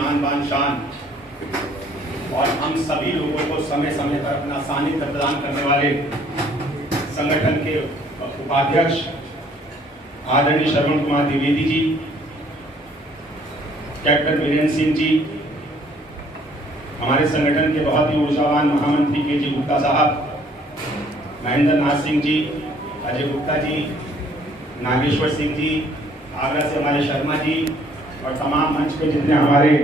आन बान शान और हम सभी लोगों को समय समय पर अपना सानिध्य प्रदान करने वाले संगठन के उपाध्यक्ष आदरणीय श्रवण कुमार द्विवेदी जी, कैप्टन वीरेंद्र सिंह जी, हमारे संगठन के बहुत ही ऊर्जावान महामंत्री के जी गुप्ता साहब, महेंद्र नाथ सिंह जी, अजय गुप्ता जी, नागेश्वर सिंह जी, आगरा से हमारे शर्मा जी और तमाम मंच पे जितने हमारे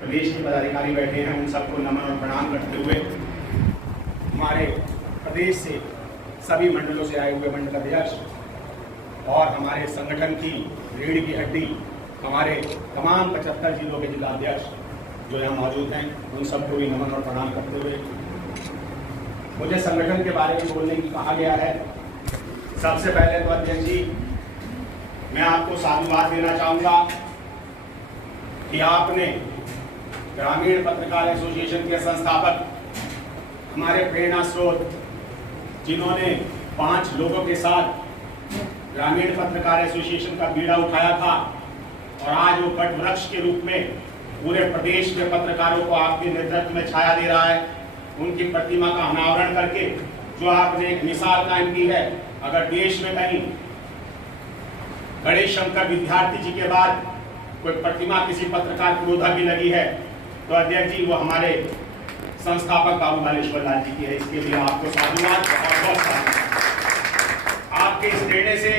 प्रदेश के पदाधिकारी बैठे हैं उन सबको नमन और प्रणाम करते हुए हमारे प्रदेश से सभी मंडलों से आए हुए मंडल अध्यक्ष और हमारे संगठन की रीढ़ की हड्डी हमारे तमाम 75 जिलों के जिला अध्यक्ष जो यहाँ मौजूद हैं उन सबको भी नमन और प्रणाम करते हुए मुझे संगठन के बारे में बोलने की कहा गया है। सबसे पहले तो अध्यक्ष जी मैं आपको साधुवाद देना चाहूँगा कि आपने ग्रामीण पत्रकार एसोसिएशन के संस्थापक हमारे प्रेरणा स्रोत जिन्होंने 5 लोगों के साथ ग्रामीण पत्रकार एसोसिएशन का बीड़ा उठाया था और आज वो वट वृक्ष के रूप में पूरे प्रदेश में पत्रकारों को आपके नेतृत्व में छाया दे रहा है। उनकी प्रतिमा का अनावरण करके जो आपने एक मिसाल कायम की है, अगर देश में कहीं गणेश शंकर विद्यार्थी जी के बाद कोई प्रतिमा किसी पत्रकार क्रोधा की लगी है तो अध्यक्ष जी वो हमारे संस्थापक बाबू बालेश्वर लाल जी की है। इसके लिए आपको साधुवाद और बहुत साधुवाद। आपके इस निर्णय से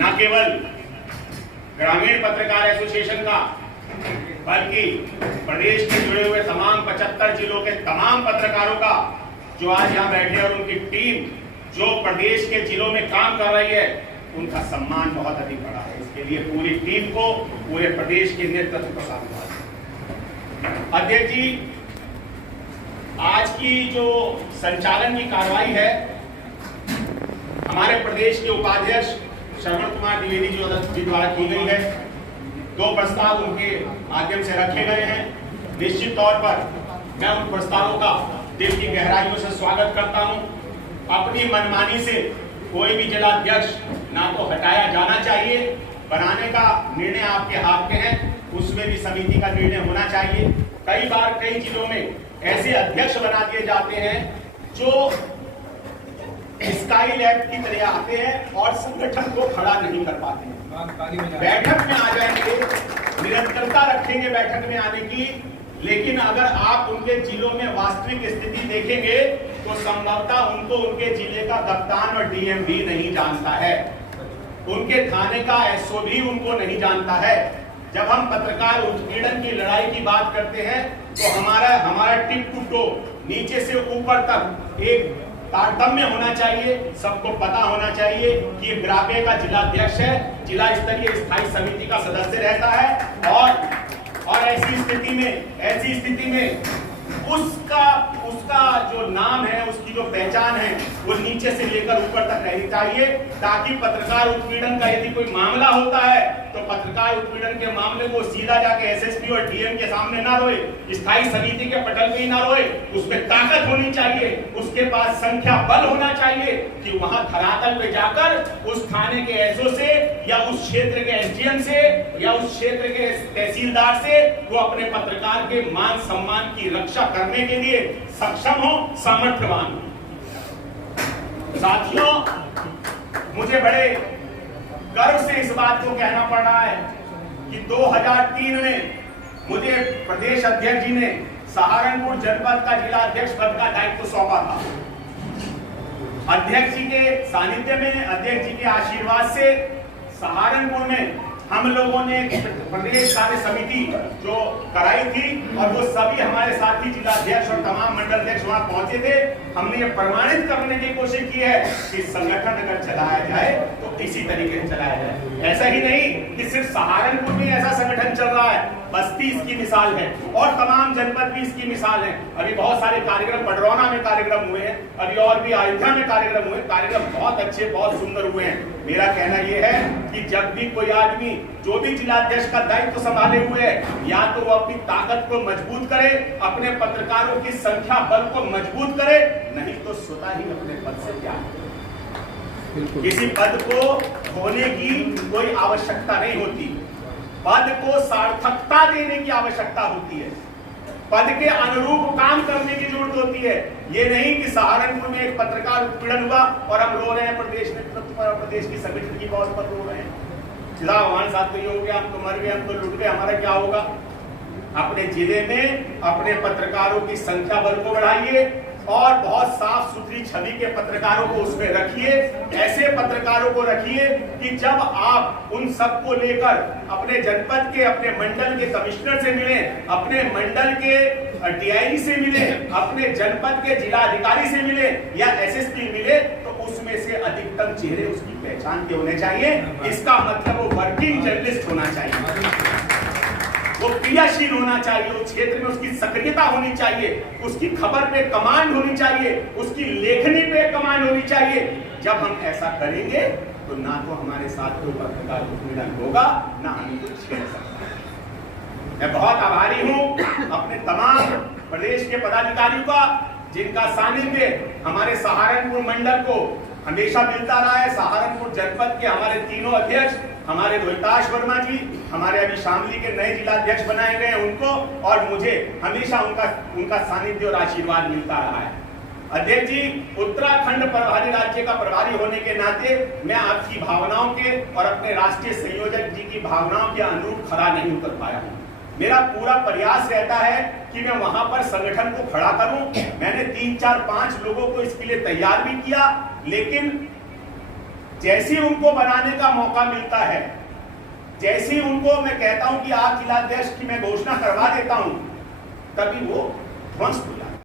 न केवल ग्रामीण पत्रकार एसोसिएशन का बल्कि प्रदेश के जुड़े हुए तमाम 75 जिलों के तमाम पत्रकारों का जो आज यहाँ बैठे और उनकी टीम जो प्रदेश के जिलों में काम कर रही है उनका सम्मान बहुत अधिक बढ़ा है। इसके लिए पूरी टीम को पूरे प्रदेश के नेतृत्व को साधुवाद। अध्यक्ष जी आज की जो संचालन की कार्रवाई है हमारे प्रदेश के उपाध्यक्ष श्रवण कुमार द्विवेदी जी द्वारा की गई है। 2 प्रस्ताव उनके माध्यम से रखे गए हैं। निश्चित तौर पर मैं उन प्रस्तावों का दिल की गहराइयों से स्वागत करता हूं। अपनी मनमानी से कोई भी जिला अध्यक्ष ना तो हटाया जाना चाहिए, बनाने का निर्णय आपके हाथ में है, उसमें भी समिति का निर्णय होना चाहिए। कई बार कई जिलों में ऐसे अध्यक्ष बना दिए जाते हैं जो स्काई लैब की तरह आते हैं और संगठन को खड़ा नहीं कर पाते हैं। बैठक में आ जाएंगे, निरंतरता रखेंगे बैठक में आने की, लेकिन अगर आप उनके जिलों में वास्तविक स्थिति देखेंगे तो संभवतः उनको उनके जिले का कप्तान और डीएम भी नहीं जानता है, उनके थाने का एसओ भी उनको नहीं जानता है। जब हम पत्रकार उत्पीड़न की लड़ाई की बात करते हैं तो हमारा टिप टू टो नीचे से ऊपर तक एक तारतम्य होना चाहिए। सबको पता होना चाहिए कि ग्राम्य का जिला अध्यक्ष है, जिला स्तरीय स्थायी समिति का सदस्य रहता है और ऐसी स्थिति में उसका जो नाम है, उसकी जो पहचान है वो नीचे से लेकर ऊपर तक रहनी चाहिए, ताकि पत्रकार उत्पीड़न का यदि कोई मामला होता है तो पत्रकार उत्पीड़न के मामले को सीधा जाके एसएसपी और डीएम के सामने ना रोए, स्थायी समिति के पटल में ही ना रोए। उसमें ताकत होनी चाहिए, उसके पास संख्या बल होना चाहिए कि वहां धरातल पे जाकर उस थाने के एसओ से या उस क्षेत्र के एसडीएम से या उस क्षेत्र के तहसीलदार से वो अपने पत्रकार के मान सम्मान की रक्षा करने के लिए सक्षम हो, सामर्थ्यवान हो। साथियों मुझे बड़े गर्व से इस बात को कहना पड़ रहा है कि 2003 में मुझे प्रदेश अध्यक्ष जी ने सहारनपुर जनपद का जिला अध्यक्ष पद का दायित्व सौंपा था। अध्यक्ष जी के सानिध्य में, अध्यक्ष जी के आशीर्वाद से सहारनपुर में हम लोगों ने प्रदेश कार्य समिति जो कराई थी और वो सभी हमारे साथी जिला अध्यक्ष और तमाम मंडल अध्यक्ष वहां पहुंचे थे। हमने ये प्रमाणित करने की कोशिश की है कि संगठन अगर चलाया जाए तो इसी तरीके से चलाया जाए। ऐसा ही नहीं कि सिर्फ सहारनपुर में ऐसा संगठन चल रहा है, बस्ती इसकी मिसाल है और तमाम जनपद भी इसकी मिसाल है। अभी बहुत सारे कार्यक्रम पडरौना में कार्यक्रम हुए हैं, अभी और भी अयोध्या में कार्यक्रम हुए, कार्यक्रम बहुत अच्छे बहुत सुंदर हुए हैं। मेरा कहना यह है कि जब भी कोई आदमी जो भी जिलाध्यक्ष का दायित्व संभाले हुए है, या तो वो अपनी ताकत को मजबूत करे, अपने पत्रकारों की संख्या बल को मजबूत करे, नहीं तो स्वतः ही अपने पद से त्याग करे। किसी पद को खोने की कोई आवश्यकता नहीं होती। पद को सार्थकता देने की आवश्यकता होती है, पद के अनुरूप काम करने की जरूरत होती है। ये नहीं कि सहारनपुर में एक पत्रकार उत्पीड़न हुआ और हम रो रहे हैं, प्रदेश की संगठन की बहुत पर रो रहे हैं, हमारे साथ तो ये हो गया, हम तो मर गए, हम तो लुट गए, हमारा क्या होगा। अपने जिले में अपने पत्रकारों की संख्या बल को बढ़ाइए और बहुत साफ सुथरी छवि के पत्रकारों को उसमें रखिए। ऐसे पत्रकारों को रखिए कि जब आप उन सबको लेकर अपने जनपद के, अपने मंडल के कमिश्नर से मिले, अपने मंडल के डीआईजी से मिले, अपने जनपद के जिला अधिकारी से मिले या एसएसपी मिले, तो उसमें से अधिकतम चेहरे उसकी पहचान के होने चाहिए। इसका मतलब वो वर्किंग जर्नलिस्ट होना चाहिए, वो क्रियाशील होना चाहिए, उस क्षेत्र में उसकी सक्रियता होनी चाहिए, उसकी खबर पे कमांड होनी चाहिए, उसकी लेखनी पे कमांड होनी चाहिए। जब हम ऐसा करेंगे तो ना तो हमारे साथ कोई पत्रकार उत्पीड़न होगा, ना हमें कुछ छेड़ सकता है। मैं बहुत आभारी हूं अपने तमाम प्रदेश के पदाधिकारियों का, जिनका सानिध्य हमारे सहारनपुर मंडल को हमेशा मिलता रहा है। सहारनपुर जनपद के हमारे तीनों अध्यक्ष, हमारे रोहिताश वर्मा जी, हमारे अभी शामली के नए जिला अध्यक्ष बनाए गए उनको, और मुझे हमेशा उनका सानिध्य और आशीर्वाद मिलता रहा है। अध्यक्ष जी, उत्तराखंड प्रभारी राज्य का प्रभारी होने के नाते मैं आपकी भावनाओं के और अपने राष्ट्रीय संयोजक जी की भावनाओं के अनुरूप खड़ा नहीं उतर पाया हूँ। मेरा पूरा प्रयास रहता है कि मैं वहां पर संगठन को खड़ा करूं। मैंने 3, 4, 5 लोगों को इसके लिए तैयार भी किया, लेकिन जैसे उनको बनाने का मौका मिलता है, जैसे उनको मैं कहता हूं कि आप जिलाध्यक्ष की मैं घोषणा करवा देता हूं, तभी वो ध्वंस